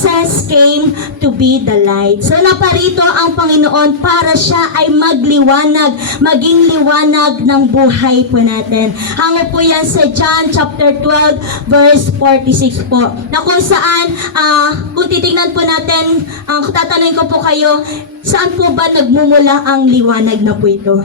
Jesus came to be the light. So naparito ang Panginoon para siya ay magliwanag, maging liwanag ng buhay po natin. Hango po yan sa John chapter 12 verse 46 po. Na kung saan, kung titingnan po natin, tatanungin ko po kayo, saan po ba nagmumula ang liwanag na po ito?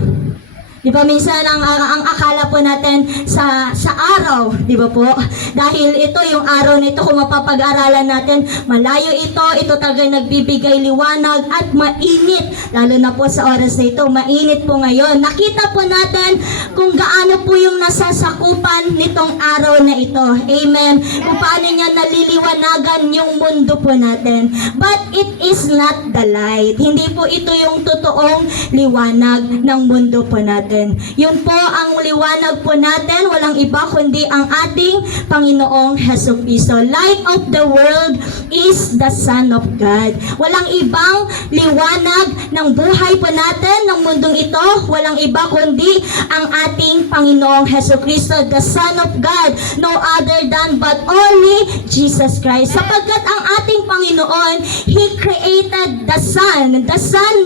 Di ba minsan ang akala po natin sa araw, di ba po? Dahil ito yung araw nito, kung mapapag-aralan natin, malayo ito talaga nagbibigay liwanag at mainit. Lalo na po sa oras na ito, mainit po ngayon. Nakita po natin kung gaano po yung nasasakupan nitong araw na ito. Amen. Kung paano niya naliliwanagan yung mundo po natin. But it is not the light. Hindi po ito yung totoong liwanag ng mundo po natin. Yun po ang liwanag po natin, walang iba kundi ang ating Panginoong Hesukristo. Light of the world is the Son of God. Walang ibang liwanag ng buhay po natin, ng mundong ito, walang iba kundi ang ating Panginoong Hesukristo, the Son of God, no other than but only Jesus Christ. Sapagkat ang ating Panginoon, He created the Son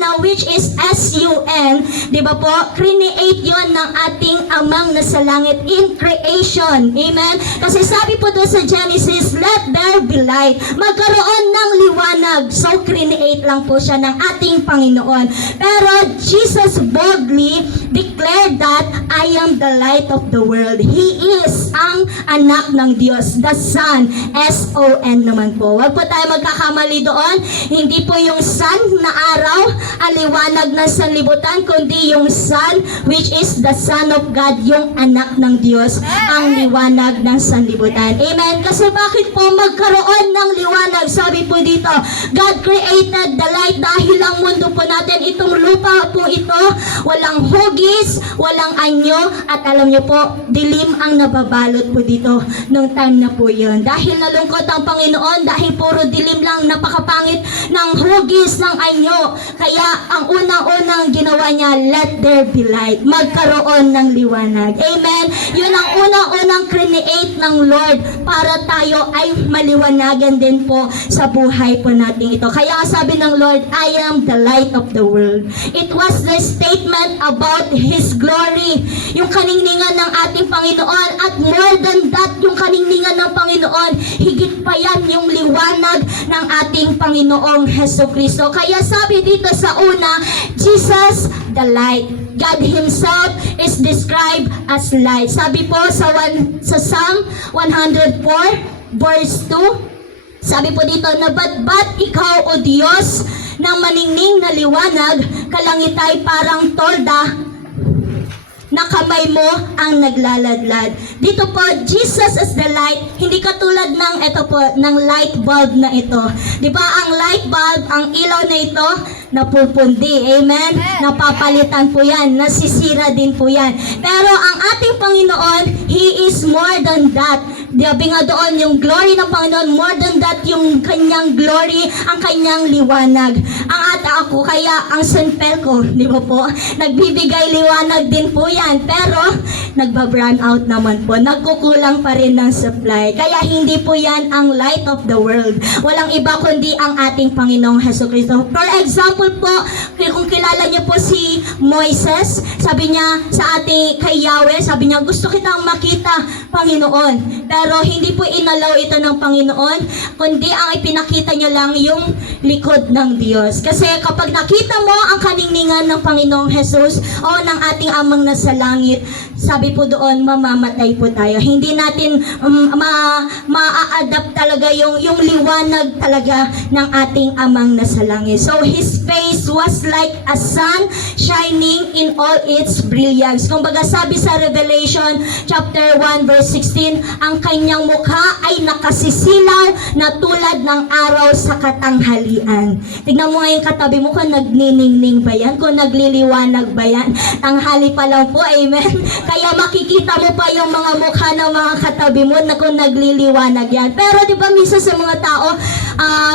na which is S-U-N, di ba po? Create yon ng ating amang nasa langit in creation. Amen? Kasi sabi po doon sa Genesis, let there be light. Magkaroon ng liwanag. So, create lang po siya ng ating Panginoon. Pero, Jesus boldly declared that I am the light of the world. He is ang anak ng Diyos, the Son, S-O-N naman po. Huwag po tayo magkakamali doon. Hindi po yung sun na araw, ang liwanag ng sanlibutan, kundi yung sun, which is the Son of God, yung anak ng Diyos, ang liwanag ng sanlibutan. Amen? Kasi bakit po magkaroon ng liwanag? Sabi po dito, God created the light dahil ang mundo po natin, itong lupa po ito, walang hugis, walang anyo, at alam niyo po, dilim ang nababalot po dito nung time na po yun. Dahil nalungkot ang Panginoon, dahil puro dilim lang, napakapangit ng hugis, ng anyo. Kaya ang unang-unang ginawa niya, let there be light. Magkaroon ng liwanag. Amen? Yun ang unang-unang create ng Lord para tayo ay maliwanagan din po sa buhay po natin ito. Kaya sabi ng Lord, I am the light of the world. It was the statement about His glory. Yung kaningningan ng ating Panginoon, at more than that, yung kaningningan ng Panginoon, higit pa yan yung liwanag ng ating Panginoong Hesukristo. Kaya sabi dito sa una, Jesus the light. God Himself is described as light. Sabi po sa Psalm 104 verse 2, sabi po dito na bat ikaw o Diyos ng maningning na liwanag, kalangitay parang tolda na kamay mo ang naglaladlad. Dito po, Jesus is the light, hindi katulad ng ito po, ng light bulb na ito. Di ba ang light bulb, ang ilaw na ito, napupundi. Amen? Napapalitan po yan, nasisira din po yan. Pero ang ating Panginoon, He is more than that. Sabi nga doon, yung glory ng Panginoon, more than that, yung kanyang glory, ang kanyang liwanag. Ang ata ako, kaya ang sunpel ko, di ba po, nagbibigay liwanag din po yan, pero nagba-brown out naman po, nagkukulang pa rin ng supply. Kaya hindi po yan ang light of the world. Walang iba kundi ang ating Panginoong Hesukristo. For example po, kung kilala niyo po si Moises, sabi niya sa ating kay Yahweh, sabi niya, gusto kitang makita, Panginoon. Pero hindi po inalaw ito ng Panginoon, kundi ang ipinakita niya lang yung likod ng Diyos. Kasi kapag nakita mo ang kaningningan ng Panginoong Jesus o ng ating amang nasa langit, sabi po doon, mamamatay po tayo. Hindi natin ma-adapt talaga yung liwanag talaga ng ating amang nasa langit. So His face was like a sun shining in all its brilliance. Kung baga sabi sa Revelation chapter 1 verse 16, ang kanyang mukha ay nakasisilaw na tulad ng araw sa katanghalian. Tignan mo ngayon katabi mo kung nagniningning ba yan, kung nagliliwanag ba yan. Tanghali pa lang po, amen. Kaya makikita mo pa yung mga mukha ng mga katabi mo na kung nagliliwanag yan. Pero di ba minsan sa mga tao,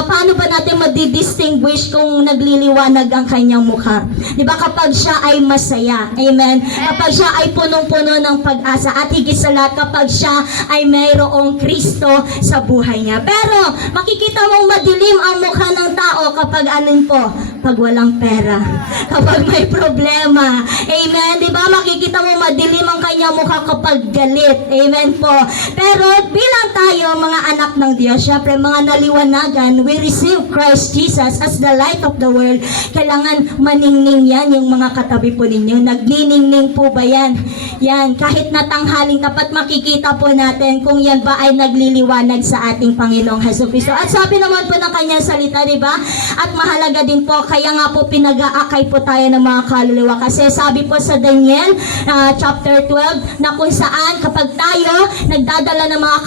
paano paano ba natin madidistinguish kung nagliliwanag ang kanyang mukha? Di ba kapag siya ay masaya, amen? Kapag siya ay punong-puno ng pag-asa, at higit sa lahat kapag siya ay mayroong Kristo sa buhay niya. Pero makikita mong madilim ang mukha ng tao kapag anin po? Pag walang pera, kapag may problema, amen? Di ba makikita mo madilim ang kanyang mukha kapag galit, amen po? Pero bilang tayo mga anak ng Diyos, syempre mga naliwanagan, we receive Christ Jesus as the light of the world. Kailangan maningning yan yung mga katabi po ninyo. Nagniningning po ba yan? Yan, kahit natanghaling tapat makikita po natin kung yan ba ay nagliliwanag sa ating Panginoong Jesucristo. At sabi naman po ng kanyang salita, di ba? At mahalaga din po, kaya nga po pinag-aakay po tayo ng mga kaluluwa. Kasi sabi po sa Daniel chapter 12 na kung saan kapag tayo nagdadala ng mga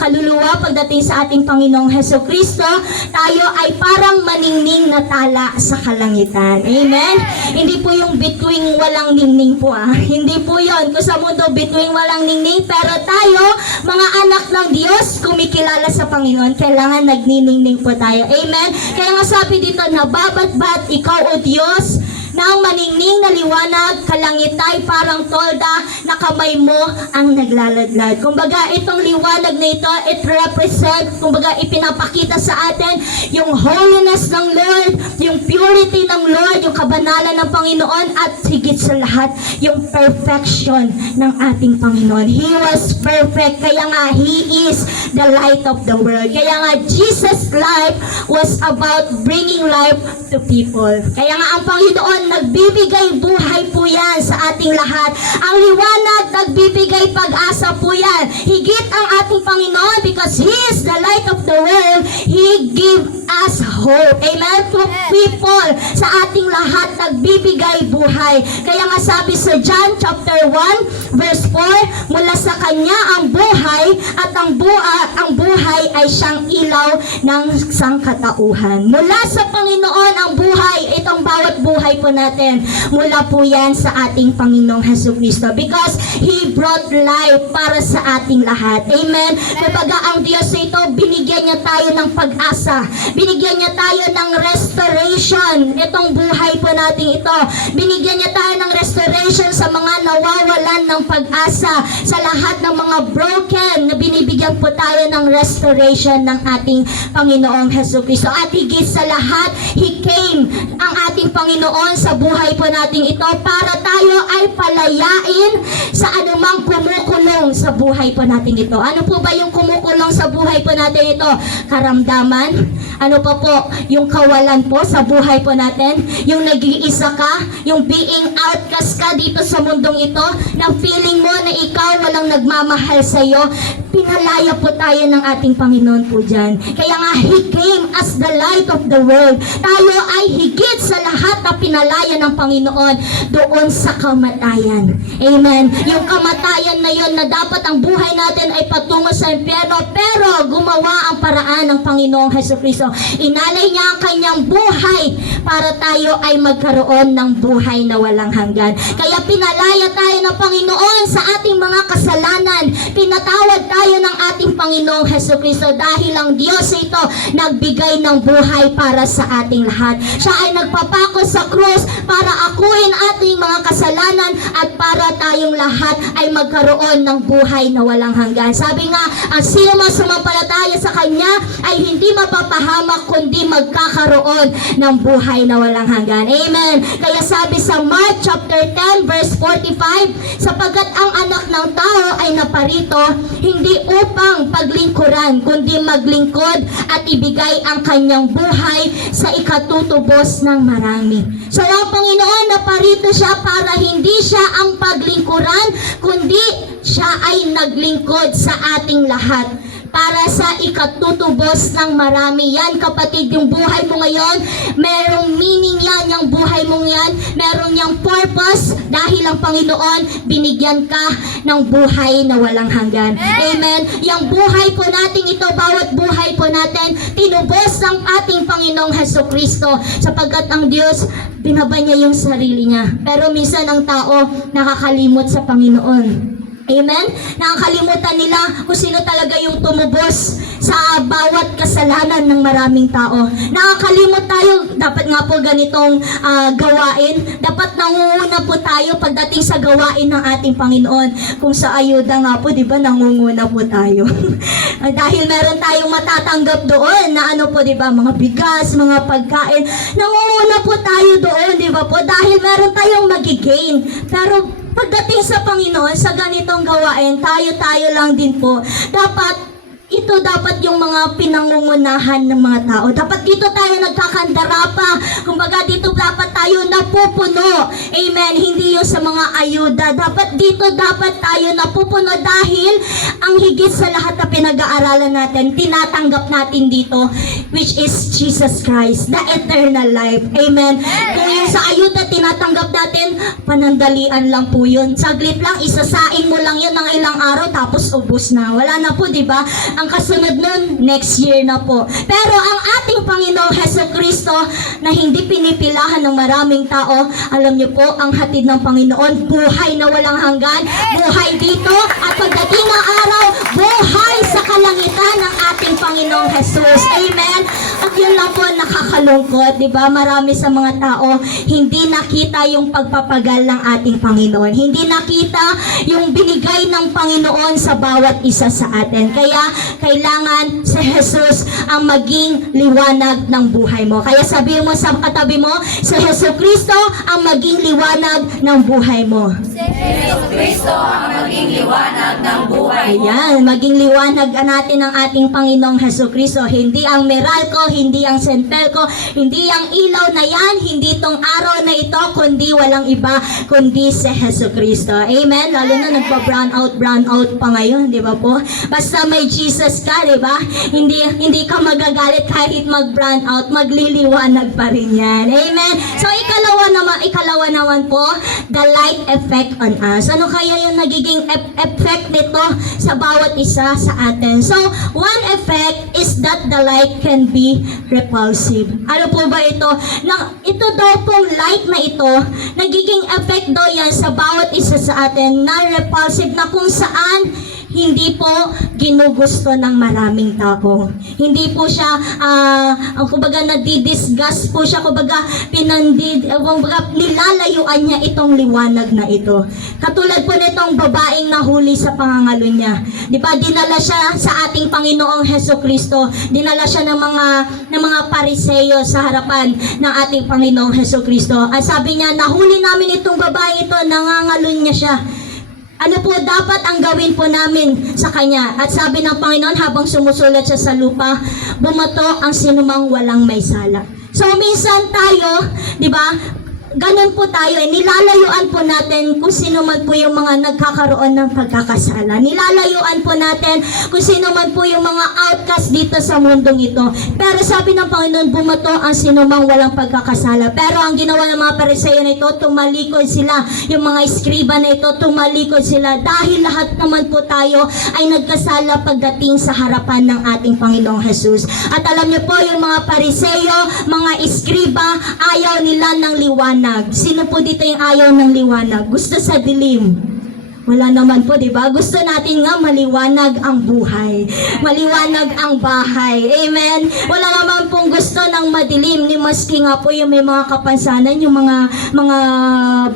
kaluluwa pagdating sa ating Panginoong Jesucristo, tayo ay parang maningning na tala sa kalangitan. Amen? Hindi po yung bituing walang ningning po Hindi po yon. Kung sa mundo bituing walang ningning, pero tayo, mga anak ng Diyos, kumikilala sa Panginoon, kailangan nagniningning po tayo. Amen? Kaya nga sabi dito, nababatbat ikaw o Diyos, nang maningning na liwanag, kalangitay parang tolda na kamay mo ang naglaladlad. Kumbaga, itong liwanag na ito, it represent, kumbaga, ipinapakita sa atin yung holiness ng Lord, yung purity ng Lord, yung kabanalan ng Panginoon, at higit sa lahat, yung perfection ng ating Panginoon. He was perfect, kaya nga, He is the light of the world. Kaya nga, Jesus' life was about bringing life to people. Kaya nga, ang Panginoon, nagbibigay buhay po yan sa ating lahat. Ang liwanag, nagbibigay pag-asa po yan. Higit ang ating Panginoon because He is the light of the world. He give us hope. Amen? To people, sa ating lahat, nagbibigay buhay. Kaya nga sabi sa John chapter 1 verse 4, mula sa Kanya ang buhay at ang buhay ay siyang ilaw ng sangkatauhan. Mula sa Panginoon ang buhay, itong bawat buhay po natin, mula po yan sa ating Panginoong Jesucristo because He brought life para sa ating lahat. Amen? Kumbaga ang Diyos ito, binigyan niya tayo ng pag-asa. Binigyan niya tayo ng restoration. Itong buhay po natin ito. Binigyan niya tayo ng restoration sa mga nawawalan ng pag-asa. Sa lahat ng mga broken na binibigyan po tayo ng restoration ng ating Panginoong Jesucristo. At higit sa lahat, He came, ang ating Panginoon, sa buhay po natin ito para tayo ay palayain sa anumang kumukulong sa buhay po natin ito. Ano po ba yung kumukulong sa buhay po natin ito? Karamdaman? Ano pa po? Yung kawalan po sa buhay po natin? Yung nag-iisa ka? Yung being outcast ka dito sa mundong ito? Na feeling mo na ikaw walang nagmamahal sa iyo? Pinalaya po tayo ng ating Panginoon po dyan. Kaya nga, He came as the light of the world. Tayo ay higit sa lahat na pinalaya ng Panginoon doon sa kamatayan. Amen. Yung kamatayan na yon na dapat ang buhay natin ay patungo sa impyerno, pero gumawa ang paraan ng Panginoong Jesucristo. Inalay niya ang kanyang buhay para tayo ay magkaroon ng buhay na walang hanggan. Kaya pinalaya tayo ng Panginoon sa ating mga kasalanan. Pinatawad tayo ng ating Panginoong Jesucristo dahil ang Diyos ito nagbigay ng buhay para sa ating lahat. Siya ay nagpapako sa krus para akuin ating mga kasalanan at para tayong lahat ay magkaroon ng buhay na walang hanggan. Sabi nga, ang sino man sumampalataya sa Kanya ay hindi mapapahamak kundi magkakaroon ng buhay na walang hanggan. Amen. Kaya sabi sa Mark chapter 10 verse 45, sapagkat ang anak ng tao ay naparito hindi upang paglingkuran kundi maglingkod at ibigay ang kanyang buhay sa ikatutubos ng marami. So ang Panginoon naparito siya para hindi siya ang paglingkuran kundi siya ay naglingkod sa ating lahat para sa ikatutubos ng marami. Yan kapatid, yung buhay mo ngayon, merong meaning yan, yung buhay mo yan, meron yung purpose dahil ang Panginoon binigyan ka ng buhay na walang hanggan. Amen. Yung buhay po natin ito, bawat buhay po natin, tinubos ng ating Panginoong Jesucristo sapagkat ang Diyos, binaba niya yung sarili niya. Pero minsan ang tao nakakalimot sa Panginoon. Amen? Nakakalimutan nila kung sino talaga yung tumubos sa bawat kasalanan ng maraming tao. Nakakalimot tayo, dapat nga po ganitong gawain. Dapat nangunguna po tayo pagdating sa gawain ng ating Panginoon. Kung sa ayuda nga po, di ba, nangunguna po tayo. Dahil meron tayong matatanggap doon na ano po, di ba, mga bigas, mga pagkain. Nangunguna po tayo doon, di ba po, dahil meron tayong magigain. Pero pagdating sa Panginoon, sa ganitong gawain, tayo-tayo lang din po. Ito dapat yung mga pinangungunahan ng mga tao. Dapat dito tayo nagkakandara pa. Kumbaga dito dapat tayo napupuno. Amen. Hindi yung sa mga ayuda. Dapat tayo napupuno dahil ang higit sa lahat na pinag-aaralan natin, tinatanggap natin dito, which is Jesus Christ, the eternal life. Amen. Kung yung sa ayuda tinatanggap natin, panandalian lang po yun. Saglit lang, isasain mo lang yun ng ilang araw, tapos ubos na. Wala na po, di ba? Ang kasunod nun, next year na po. Pero ang ating Panginoong Hesukristo na hindi pinipilahan ng maraming tao, alam niyo po, ang hatid ng Panginoon, buhay na walang hanggan, buhay dito, at pagdating ng araw, buhay sa kalangitan ng ating Panginoong Jesus. Amen? At yun lang po nakakalungkot, di ba? Marami sa mga tao, hindi nakita yung pagpapagal ng ating Panginoon. Hindi nakita yung binigay ng Panginoon sa bawat isa sa atin. Kaya, kailangan si Jesus ang maging liwanag ng buhay mo. Kaya sabihin mo sa katabi mo, si Jesucristo ang maging liwanag ng buhay mo. Si Jesucristo ang maging liwanag ng buhay mo. Ayan, maging liwanag natin ang ating Panginoong Jesucristo. Hindi ang Meralco, hindi ang Centelco, hindi ang ilaw na yan, hindi itong araw na ito, kundi walang iba, kundi si Jesucristo. Amen? Lalo na nagpa-brown out pa ngayon, di ba po? Basta may Jesus ka, di ba? Hindi ka magagalit kahit mag-brown out, magliliwanag pa rin yan. Amen? So, ikalawa naman po, the light effect on us. Ano kaya yung nagiging effect nito sa bawat isa sa atin? So, one effect is that the light can be repulsive. Ano po ba ito? Ito daw pong light na ito, nagiging effect daw yan sa bawat isa sa atin na repulsive, na kung saan hindi po ginugusto ng maraming tao. Hindi po siya, kumbaga nadidisgust po siya, kumbaga nilalayuan niya itong liwanag na ito. Katulad po nitong babaeng nahuli sa pangangalo niya. Di ba, dinala siya sa ating Panginoong Hesukristo, dinala siya ng mga pariseyo sa harapan ng ating Panginoong Hesukristo. At sabi niya, nahuli namin itong babae ito, nangangalon niya siya. Ano po dapat ang gawin po namin sa kanya? At sabi ng Panginoon, habang sumusulat siya sa lupa, bumato ang sinumang walang may sala. So minsan tayo, di ba, ganun po tayo, nilalayuan po natin kung sino man po yung mga nagkakaroon ng pagkakasala. Nilalayuan po natin kung sino man po yung mga outcast dito sa mundong ito. Pero sabi ng Panginoon, bumato ang sino mang walang pagkakasala. Pero ang ginawa ng mga Pariseo na ito, tumalikod sila. Yung mga eskriba na ito, tumalikod sila. Dahil lahat naman po tayo ay nagkasala pagdating sa harapan ng ating Panginoong Jesus. At alam niyo po, yung mga Pariseo, mga eskriba, ayaw nila ng liwanag. Sino po dito yung ayaw ng liwanag? Gusto sa dilim. Wala naman po, di ba? Gusto natin nga maliwanag ang buhay. Maliwanag ang bahay. Amen? Wala naman pong gusto ng madilim. Ni maski nga po yung may mga kapansanan, yung mga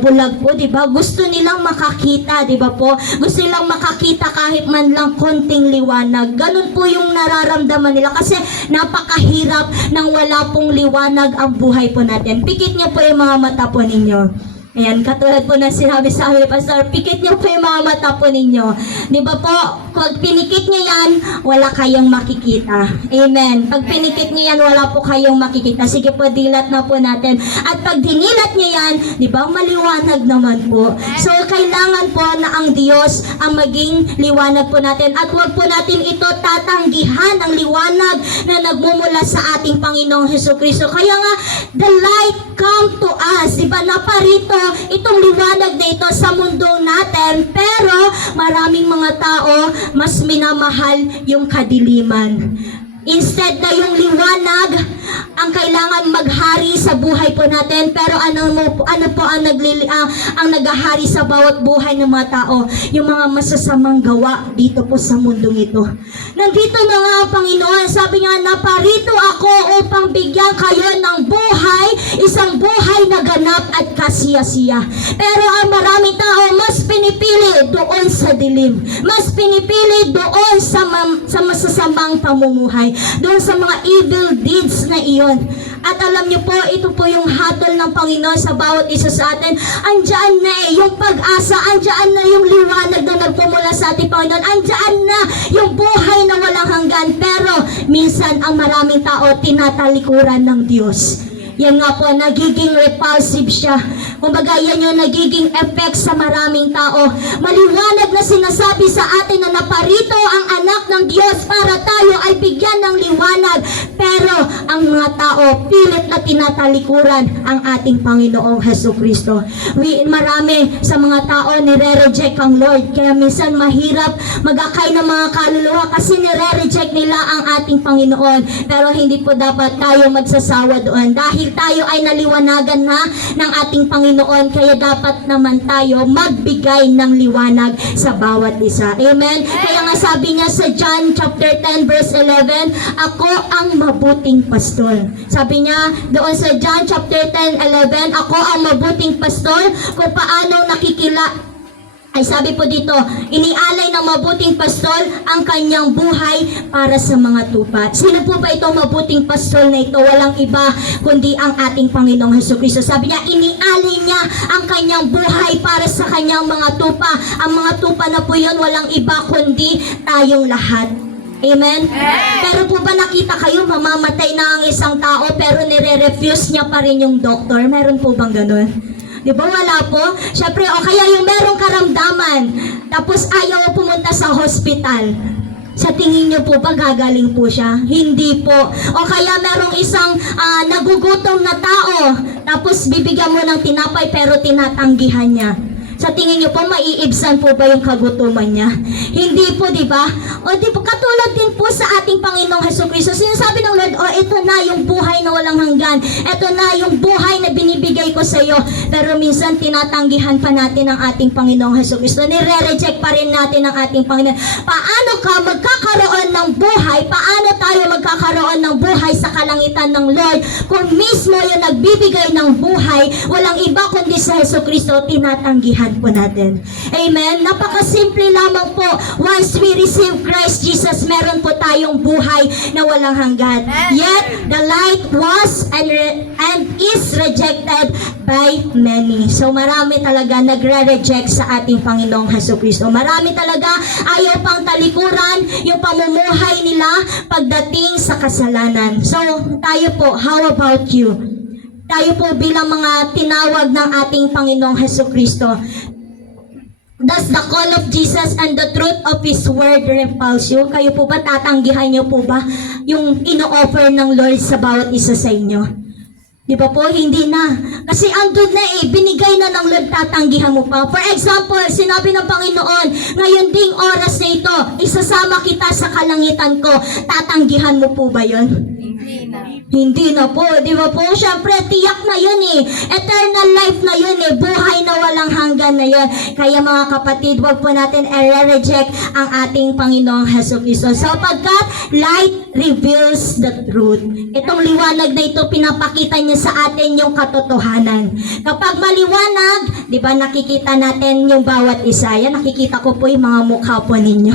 bulag po, di ba? Gusto nilang makakita, di ba po? Gusto nilang makakita kahit man lang konting liwanag. Ganun po yung nararamdaman nila kasi napakahirap nang wala pong liwanag ang buhay po natin. Pikit niyo po yung mga mata po ninyo. Ayan, katulad po na sinabi sa amin, Pastor, pikit niyo po yung mga mata po ninyo. Di ba po, pag pinikit niyo yan, wala kayong makikita. Amen. Pag pinikit niyo yan, wala po kayong makikita. Sige po, dilat na po natin. At pag dinilat niyo yan, di ba, maliwanag naman po. So, kailangan po na ang Diyos ang maging liwanag po natin. At huwag po natin ito tatanggihan, ang liwanag na nagmumula sa ating Panginoong Hesukristo. Kaya nga, the light come to us. Di ba, naparito itong liwanag na ito sa mundo natin, pero maraming mga tao mas minamahal yung kadiliman. Instead na yung liwanag, ang kailangan kailangan maghari sa buhay po natin. Pero ano po ang naghahari sa bawat buhay ng mga tao? Yung mga masasamang gawa dito po sa mundong ito. Nandito na nga ang Panginoon. Sabi niya, naparito ako upang bigyan kayo ng buhay, isang buhay na ganap at kasiyasiya. Pero ang maraming tao mas pinipili doon sa dilim. Mas pinipili doon sa masasamang pamumuhay. Doon sa mga evil deeds na iyon. At alam niyo po, ito po yung hatol ng Panginoon sa bawat isa sa atin. Andiyan na yung pag-asa, andiyan na yung liwanag na nagpumula sa ating Panginoon. Andiyan na yung buhay na walang hanggan. Pero minsan ang maraming tao tinatalikuran ng Diyos. Yan nga po, nagiging repulsive siya. Kumbaga, yan yung nagiging effect sa maraming tao. Maliwanag na sinasabi sa atin na naparito ang anak ng Diyos para tayo ay bigyan ng liwanag. Pero ang mga tao, pilit na tinatalikuran ang ating Panginoong Hesukristo. Marami sa mga tao nire-reject ang Lord. Kaya minsan mahirap mag-akay ng mga kaluluwa kasi nire-reject nila ang ating Panginoon. Pero hindi po dapat tayo magsasawa doon. Dahil tayo ay naliwanagan na ng ating Panginoon, kaya dapat naman tayo magbigay ng liwanag sa bawat isa. Amen? Kaya nga sabi niya sa John chapter 10 verse 11, ako ang mabuting pastor. Sabi niya doon sa John chapter 10, 11, ako ang mabuting pastor, kung paano ay sabi po dito, inialay ng mabuting pastol ang kanyang buhay para sa mga tupa. Sino po ba itong mabuting pastol na ito? Walang iba kundi ang ating Panginoong Hesukristo. Sabi niya, inialay niya ang kanyang buhay para sa kanyang mga tupa. Ang mga tupa na po yun, walang iba kundi tayong lahat. Amen? Pero po ba nakita kayo, mamamatay na ang isang tao pero nire-refuse niya pa rin yung doktor? Meron po bang ganun? Di ba wala po? Siyempre, o kaya yung merong karamdaman, tapos ayaw pumunta sa hospital. Sa tingin niyo po ba gagaling po siya? Hindi po. O kaya merong isang nagugutom na tao, tapos bibigyan mo ng tinapay pero tinatanggihan niya. Sa tingin niyo po, maiibsan po ba yung kagutuman niya? Hindi po, di ba? O di po, katulad din po sa ating Panginoong Hesukristo. Sinasabi ng Lord, ito na yung buhay na walang hanggan. Ito na yung buhay na binibigay ko sa iyo. Pero minsan, tinatanggihan pa natin ang ating Panginoong Hesukristo. Nire-reject pa rin natin ang ating Panginoon. Paano ka magkakaroon ng buhay? Paano tayo magkakaroon ng buhay sa kalangitan ng Lord? Kung mismo yung nagbibigay ng buhay, walang iba kundi sa Hesukristo, tinatanggihan po natin. Amen? Napakasimple lamang po. Once we receive Christ Jesus, meron po tayong buhay na walang hanggan. Yet, the light was and is rejected by many. So, marami talaga nagre-reject sa ating Panginoong Hesukristo. Marami talaga ayaw pang talikuran yung pamumuhay nila pagdating sa kasalanan. So, tayo po, how about you? Tayo po bilang mga tinawag ng ating Panginoong Hesukristo, does the call of Jesus and the truth of His word repulse you? Kayo po ba, tatanggihan niyo po ba yung ino-offer ng Lord sa bawat isa sa inyo? Di ba po? Hindi na. Kasi andun na binigay na ng Lord, tatanggihan mo pa. For example, sinabi ng Panginoon, ngayon ding oras na ito, isasama kita sa kalangitan ko, tatanggihan mo po ba yun? Hindi na po, di ba po? Siyempre, tiyak na yun Eternal life na yun buhay na walang hanggan na yun. Kaya mga kapatid, wag po natin i-reject ang ating Panginoong Hesukristo. Sapagkat light reveals the truth. Itong liwanag na ito, pinapakita niya sa atin yung katotohanan. Kapag maliwanag, di ba nakikita natin yung bawat isa. Yan, nakikita ko po yung mga mukha po ninyo.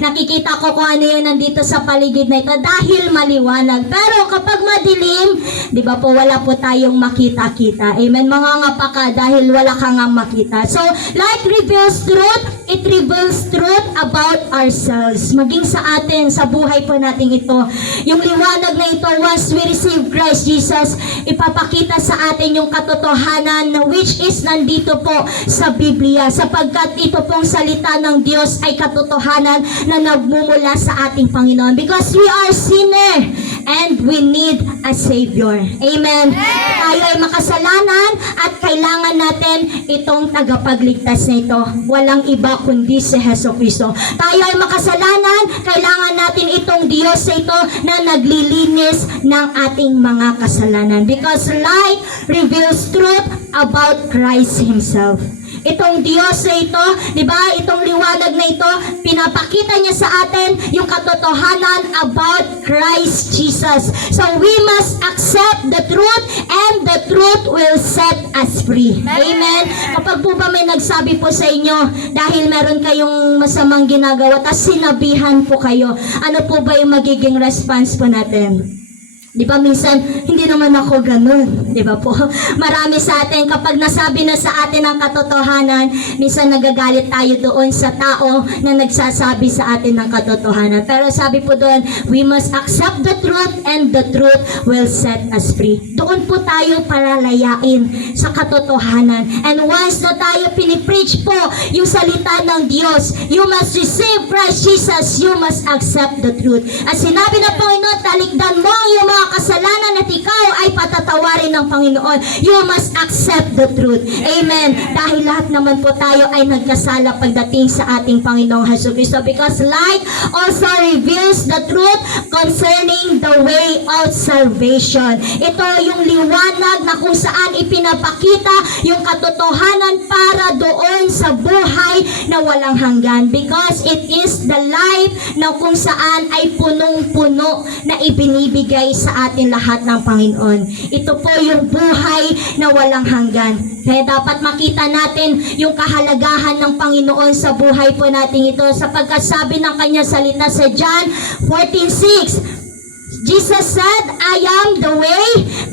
Nakikita ko kung ano yung nandito sa paligid na ito dahil maliwanag. Pero kapag madilim, di ba po, wala po tayong makita-kita. Amen? Mangangapa ka dahil wala kang makita. So, light reveals truth. It reveals truth about ourselves. Maging sa atin, sa buhay po natin ito. Yung liwanag na ito, once we receive Christ Jesus, ipapakita sa atin yung katotohanan which is nandito po sa Biblia. Sapagkat ito pong salita ng Diyos ay katotohanan na nagmumula sa ating Panginoon. Because we are sinner. and we need a Savior. Amen. Tayo ay makasalanan at kailangan natin itong tagapagligtas na ito. Walang iba kundi si Hesus Kristo. Tayo ay makasalanan, kailangan natin itong Diyos na ito na naglilinis ng ating mga kasalanan. Because light reveals truth about Christ Himself. Itong Diyos na ito, di ba, itong liwanag na ito, pinapakita niya sa atin yung katotohanan about Christ Jesus. So we must accept the truth and the truth will set us free. Amen. Kapag po ba may nagsabi po sa inyo dahil meron kayong masamang ginagawa tapos sinabihan po kayo, ano po ba yung magiging response po natin? Di ba minsan, hindi naman ako ganun. Di ba po? Marami sa atin, kapag nasabi na sa atin ang katotohanan, minsan nagagalit tayo doon sa tao na nagsasabi sa atin ng katotohanan. Pero sabi po doon, we must accept the truth and the truth will set us free. Doon po tayo palalayain sa katotohanan. And once na tayo pinipreach po yung salita ng Diyos, you must receive Christ Jesus, you must accept the truth. At sinabi na Panginoon, talikdan mo ang iyong mga kasalanan at ikaw ay patatawarin ng Panginoon. You must accept the truth. Amen. Dahil lahat naman po tayo ay nagkasala pagdating sa ating Panginoong Hesus Kristo, because light also reveals the truth concerning the way of salvation. Ito yung liwanag na kung saan ipinapakita yung katotohanan para doon sa buhay na walang hanggan, because it is the life na kung saan ay punong-puno na ibinibigay sa atin lahat ng Panginoon. Ito po yung buhay na walang hanggan. Kaya dapat makita natin yung kahalagahan ng Panginoon sa buhay po natin ito, sapagkat sabi ng kanya salita sa John 14:6, Jesus said, I am the way,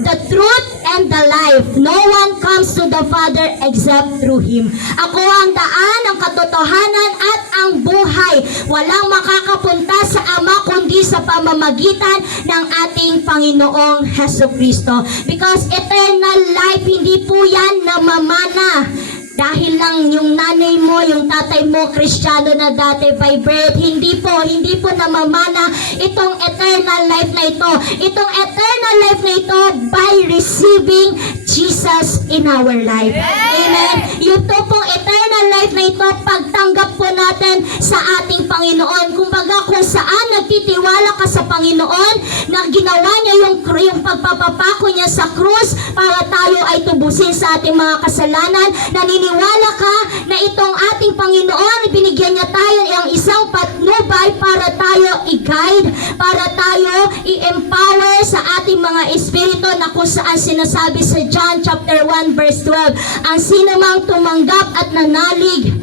the truth, and the life. No one comes to the Father except through Him. Ako ang daan, ang katotohanan, at ang buhay. Walang makakapunta sa Ama kundi sa pamamagitan ng ating Panginoong Hesus Kristo. Because eternal life, hindi po yan namamana. Dahil lang yung nanay mo, yung tatay mo, Kristiyano na dati by birth, hindi po namamana itong eternal life na ito. Itong eternal life na ito by receiving Jesus in our life. Amen. Ito pong eternal life na ito, pagtanggap po natin sa ating Panginoon. Kumbaga kung saan nagtitiwala ka sa Panginoon, na ginawa niya yung pagpapapako niya sa krus para tayo ay tubusin sa ating mga kasalanan, naniniwala ka na itong ating Panginoon, binigyan niya tayo ng isang patnubay para tayo i-guide, para tayo i-empower sa ating mga espiritu, na kung saan sinasabi sa John chapter 1 verse 12, ang sinumang tumanggap at nanalig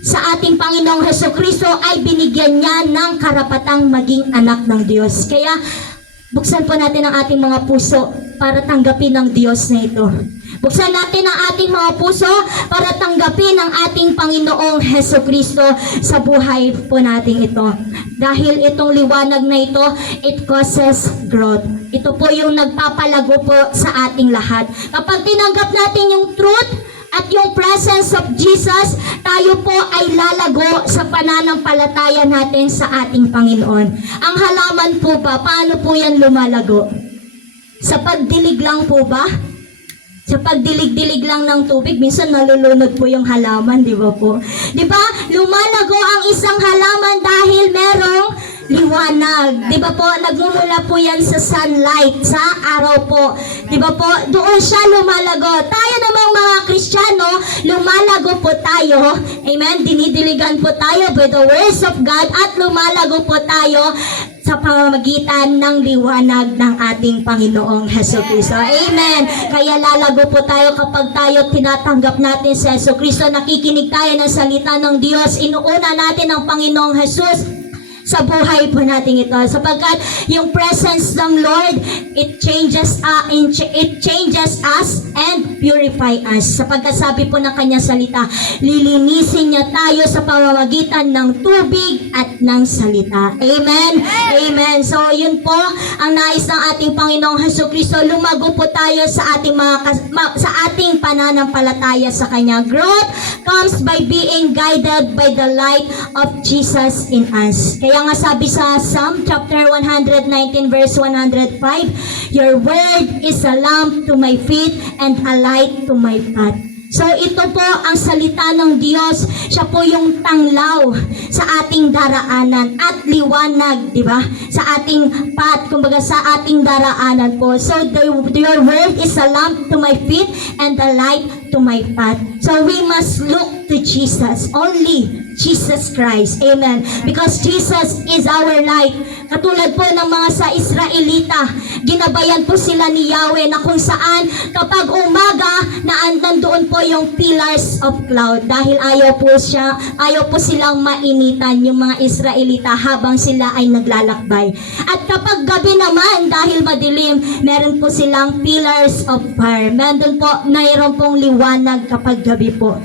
sa ating Panginoong Hesus Kristo ay binigyan niya ng karapatang maging anak ng Diyos. Kaya buksan po natin ang ating mga puso para tanggapin ng Diyos na ito. Buksan natin ang ating mga puso para tanggapin ang ating Panginoong Hesus Kristo sa buhay po natin ito. Dahil itong liwanag na ito, it causes growth. Ito po yung nagpapalago po sa ating lahat. Kapag tinanggap natin yung truth at yung presence of Jesus, tayo po ay lalago sa pananampalataya natin sa ating Panginoon. Ang halaman po ba, paano po yan lumalago? Sa pagdilig lang po ba? Sa pagdilig-dilig lang ng tubig, minsan nalulunod po yung halaman, di ba po? Di ba? Lumalago ang isang halaman dahil merong liwanag. Di ba po? Nagmumula po yan sa sunlight, sa araw po. Di ba po? Doon siya lumalago. Tayo namang mga Kristiyano, lumalago po tayo. Amen? Dinidiligan po tayo by the words of God at lumalago po tayo sa pamamagitan ng liwanag ng ating Panginoong Hesus Kristo. Amen. Kaya lalago po tayo kapag tayo tinatanggap natin sa Hesus Kristo, nakikinig tayo ng salita ng Diyos, inuuna natin ang Panginoong Hesus sa buhay po natin ito, sapagkat yung presence ng Lord, it changes us and purify us, sapagkat sabi po ng kanyang salita, lilinisin niya tayo sa pamamagitan ng tubig at ng salita. Amen. Amen. So yun po ang nais ng ating Panginoong Hesus Kristo, lumago po tayo sa ating sa ating pananampalataya sa kanya. Growth comes by being guided by the light of Jesus in us. Kaya Kaya nga sabi sa Psalm chapter 119 verse 105, Your word is a lamp to my feet and a light to my path. So ito po ang salita ng Diyos. Siya po yung tanglaw sa ating daraanan at liwanag, di ba? Sa ating path, kumbaga sa ating daraanan po. So your word is a lamp to my feet and a light to my path. So we must look to Jesus, only Jesus Christ. Amen. Because Jesus is our light. Katulad po ng mga sa Israelita, ginabayan po sila ni Yahweh na kung saan kapag umaga na nandoon po yung pillars of cloud dahil ayaw po silang mainitan yung mga Israelita habang sila ay naglalakbay. At kapag gabi naman dahil madilim, meron po silang pillars of fire. Mayroon pong liwanag kapag gabi po.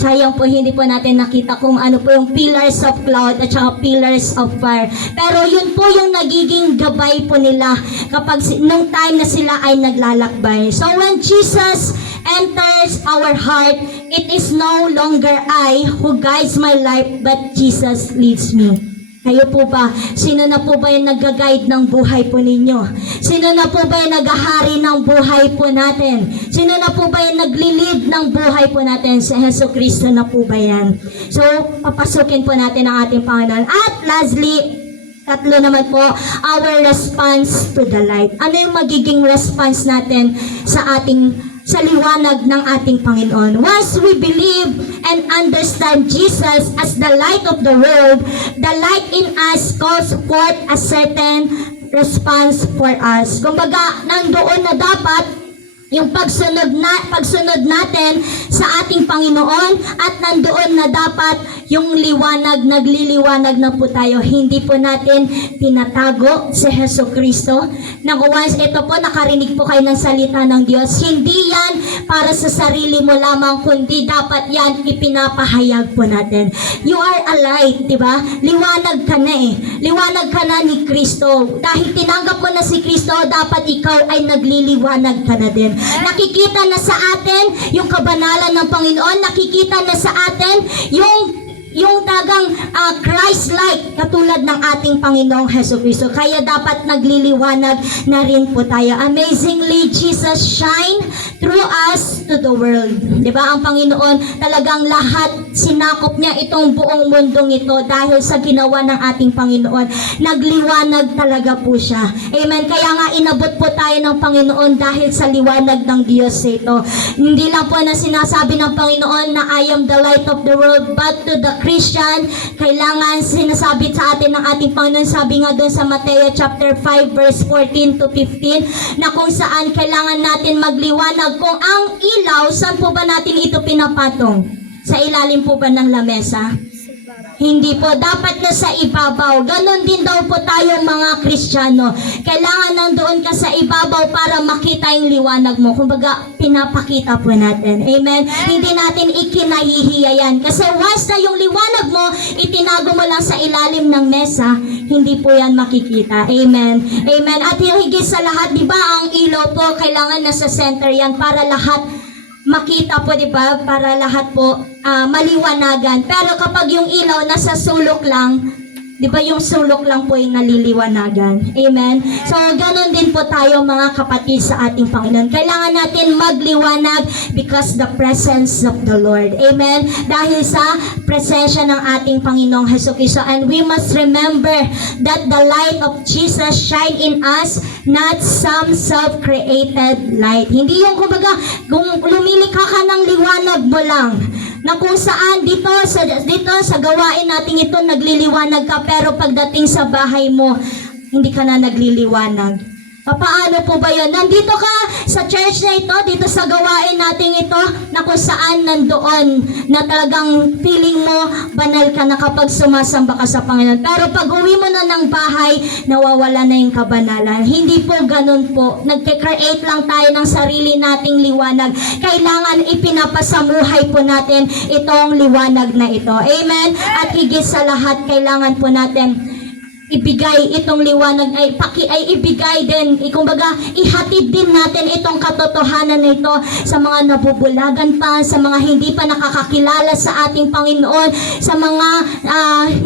Sayang po hindi po natin nakita kung ano po yung pillars of cloud at saka pillars of fire. Pero yun po yung nagiging gabay po nila kapag nung time na sila ay naglalakbay. So when Jesus enters our heart, it is no longer I who guides my life, but Jesus leads me. Kayo po ba? Sino na po ba yung nag-guide ng buhay po ninyo? Sino na po ba yung nag-ahari ng buhay po natin? Sino na po ba yung nagli-lead ng buhay po natin? Si Jesucristo na po ba yan? So, papasukin po natin ang ating Panginoon. At lastly, tatlo naman po, our response to the light. Ano yung magiging response natin sa liwanag ng ating Panginoon? Once we believe and understand Jesus as the light of the world, the light in us calls forth a certain response for us. Kumbaga, nandoon na dapat yung pagsunod natin sa ating Panginoon at nandoon na dapat yung nagliliwanag na po tayo. Hindi po natin tinatago si Jesucristo. Once ito po, nakarinig po kayo ng salita ng Diyos, hindi yan para sa sarili mo lamang, kundi dapat yan ipinapahayag po natin. You are a light, di ba? Liwanag ka na Liwanag ka na ni Kristo. Dahil tinanggap mo na si Kristo, dapat ikaw ay nagliliwanag ka na din. Nakikita na sa atin yung kabanalan ng Panginoon, nakikita na sa atin yung tagang Christ-like katulad ng ating Panginoong Jesucristo. Kaya dapat nagliliwanag na rin po tayo. Amazingly, Jesus shine through us to the world. Diba? Ang Panginoon talagang lahat sinakop niya itong buong mundong ito dahil sa ginawa ng ating Panginoon. Nagliwanag talaga po siya. Amen. Kaya nga inabot po tayo ng Panginoon dahil sa liwanag ng Diyos ito. Hindi lang po na sinasabi ng Panginoon na I am the light of the world, but to the Christian, kailangan sinasabi sa atin ng ating Panginoon, sabi nga doon sa Mateo chapter 5 verse 14 to 15, na kung saan kailangan natin magliwanag. Kung ang ilaw, saan po ba natin ito pinapatong? Sa ilalim po ba ng lamesa? Hindi po. Dapat na sa ibabaw. Ganon din daw po tayo mga Kristiyano. Kailangan nandoon ka sa ibabaw para makita yung liwanag mo. Kumbaga, pinapakita po natin. Amen? Hindi natin ikinahihiya yan. Kasi once na yung liwanag mo, itinago mo lang sa ilalim ng mesa, hindi po yan makikita. Amen? Amen? At higit sa lahat, di ba, ang ilaw po, kailangan nasa center yan para lahat makita po, di ba? Para lahat po maliwanagan. Pero kapag yung ilaw nasa sulok lang, di ba yung sulok lang po yung naliliwanagan? Amen? So, ganon din po tayo mga kapatid sa ating Panginoon. Kailangan natin magliwanag because the presence of the Lord. Amen? Dahil sa presensya ng ating Panginoong Jesucristo. And we must remember that the light of Jesus shine in us, not some self-created light. Hindi yung kumbaga, kung lumilikha ka ng liwanag mo lang, na kung saan dito sa gawain natin ito nagliliwanag ka, pero pagdating sa bahay mo hindi ka na nagliliwanag. Paano po ba yun? Nandito ka sa church na ito, dito sa gawain natin ito, na kung saan nandoon na talagang feeling mo banal ka na kapag sumasamba ka sa Panginoon. Pero pag uwi mo na ng bahay, nawawala na yung kabanalan. Hindi po ganun po. Nagke-create lang tayo ng sarili nating liwanag. Kailangan ipinapasamuhay po natin itong liwanag na ito. Amen? At higit sa lahat, kailangan po natin ibigay itong liwanag ay ibigay din, kumbaga ihatid din natin itong katotohanan na ito sa mga nabubulagan pa, sa mga hindi pa nakakakilala sa ating Panginoon, sa mga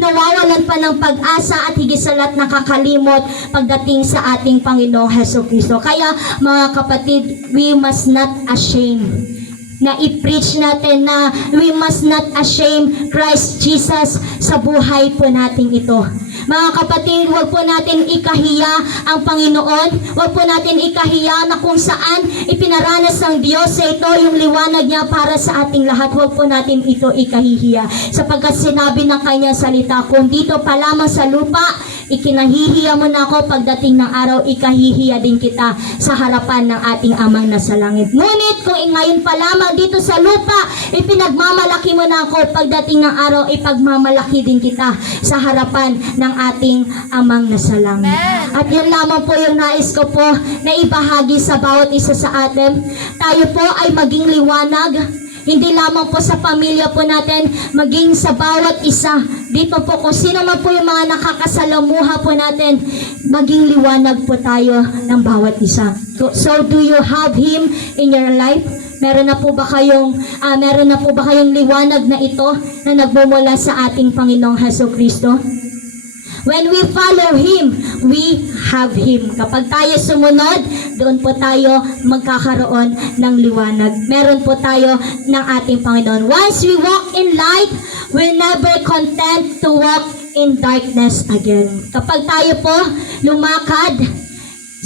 nawawalan pa ng pag-asa at higit sa lahat nakakalimot pagdating sa ating Panginoong Hesukristo. Kaya mga kapatid, we must not ashamed na i-preach natin na we must not ashame Christ Jesus sa buhay po natin ito. Mga kapatid, huwag po natin ikahiya ang Panginoon. Huwag po natin ikahiya na kung saan ipinaranas ng Diyos sa ito yung liwanag niya para sa ating lahat. Huwag po natin ito ikahihiya. Sapagkat sinabi ng kanyang salita, kung dito pa lamang sa lupa, ikinahihiya mo na ako, pagdating ng araw, ikahihiya din kita sa harapan ng ating Amang nasa langit. Ngunit kung ngayon pa lamang dito sa lupa, ipinagmamalaki mo na ako, pagdating ng araw, ipagmamalaki din kita sa harapan ng ating Amang nasa langit. At yun lamang po yung nais ko po na ibahagi sa bawat isa sa atin. Tayo po ay maging liwanag, hindi lamang po sa pamilya po natin, maging sa bawat isa. Dito po kung sino man po yung mga nakakasalamuha po natin, maging liwanag po tayo ng bawat isa. So do you have Him in your life? Meron na po ba kayong liwanag na ito na nagmumula sa ating Panginoong Hesukristo? When we follow Him, we have Him. Kapag tayo sumunod, doon po tayo magkakaroon ng liwanag. Meron po tayo ng ating Panginoon. Once we walk in light, we're never content to walk in darkness again. Kapag tayo po lumakad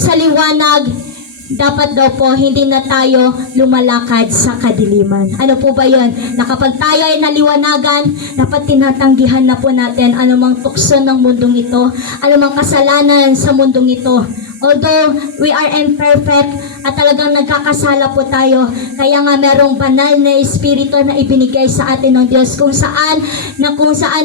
sa liwanag, dapat daw po hindi na tayo lumalakad sa kadiliman. Ano po ba yun? Na kapag tayo ay naliwanagan, dapat tinatanggihan na po natin anumang tukso ng mundong ito, anumang kasalanan sa mundong ito. Although we are imperfect at talagang nagkakasala po tayo, kaya nga merong banal na espiritu na ibinigay sa atin ng Diyos kung saan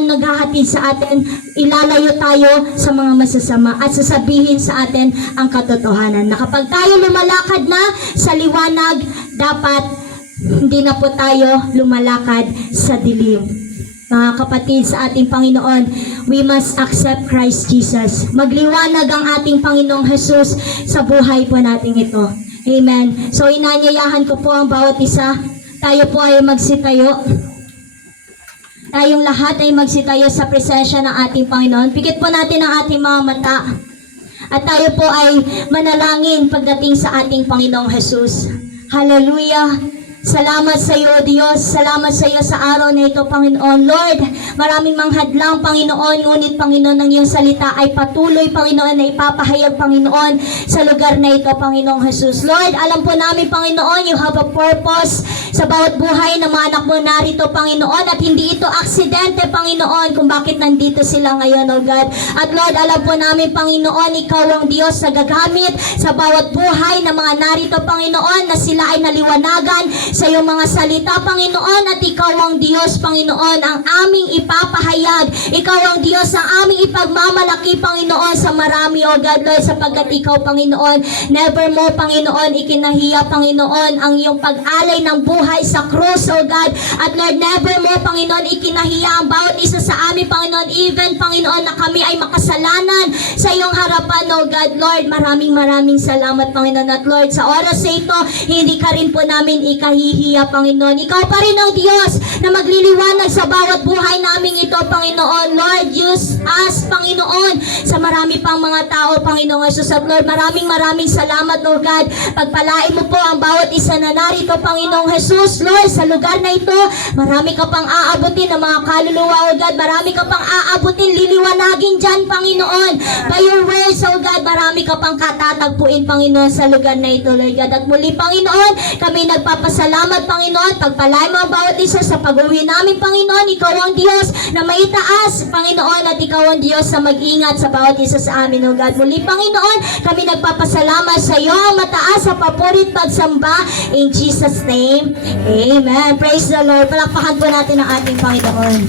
naghahatid sa atin, ilalayo tayo sa mga masasama at sasabihin sa atin ang katotohanan. Na kapag tayo lumalakad na sa liwanag, dapat hindi na po tayo lumalakad sa dilim. Mga kapatid, sa ating Panginoon, we must accept Christ Jesus. Magliwanag ang ating Panginoong Jesus sa buhay po natin ito. Amen. So inanyayahan ko po ang bawat isa. Tayo po ay magsitayo. Tayong lahat ay magsitayo sa presensya ng ating Panginoon. Pikit po natin ang ating mga mata. At tayo po ay manalangin pagdating sa ating Panginoong Jesus. Hallelujah! Salamat sa iyo, Diyos. Salamat sa iyo sa araw na ito, Panginoon. Lord, maraming manghadlang, Panginoon. Ngunit, Panginoon, ang iyong salita ay patuloy, Panginoon, na ipapahayag, Panginoon, sa lugar na ito, Panginoong Jesus. Lord, alam po namin, Panginoon, you have a purpose sa bawat buhay ng mga anak mo narito, Panginoon. At hindi ito aksidente, Panginoon, kung bakit nandito sila ngayon, O God. At Lord, alam po namin, Panginoon, ikaw ang Diyos na gagamit sa bawat buhay ng mga narito, Panginoon, na sila ay naliwanagan sa iyong mga salita, Panginoon, at ikaw ang Diyos, Panginoon, ang aming ipapahayag. Ikaw ang Diyos ang aming ipagmamalaki, Panginoon, sa marami, O God, Lord, sapagkat ikaw, Panginoon, never mo, Panginoon, ikinahiya, Panginoon, ang iyong pag-alay ng buhay sa krus, O God. At Lord, never mo, Panginoon, ikinahiya ang bawat isa sa amin, Panginoon, even, Panginoon, na kami ay makasalanan sa iyong harapan, O God. Lord, maraming salamat, Panginoon. At Lord, sa oras na ito, hindi ka rin po namin ikahiya, Panginoon. Ikaw pa rin ang Diyos na magliliwanag sa bawat buhay namin ito, Panginoon. Lord, use us, Panginoon, sa marami pang mga tao, Panginoon Jesus. At Lord, maraming salamat, Lord God. Pagpalain mo po ang bawat isa na narito, Panginoong Jesus. Lord, sa lugar na ito, marami ka pang aabutin ng mga kaluluwa, O God. Marami ka pang aabutin, liliwanagin dyan, Panginoon. By your words, O God, marami ka pang katatagpuin, Panginoon, sa lugar na ito, Lord God. At muli, Panginoon, kami nagpapasalamat, Panginoon. Pagpalain mo ang bawat isa sa pag-uwi namin, Panginoon. Ikaw ang Diyos na maitaas, Panginoon, at ikaw ang Diyos na mag-ingat sa bawat isa sa amin, O God. Muli, Panginoon, kami nagpapasalamat sa iyo, mataas sa papurit pagsamba. In Jesus' name, Amen. Praise the Lord. Palakpakan po natin ang ating Panginoon.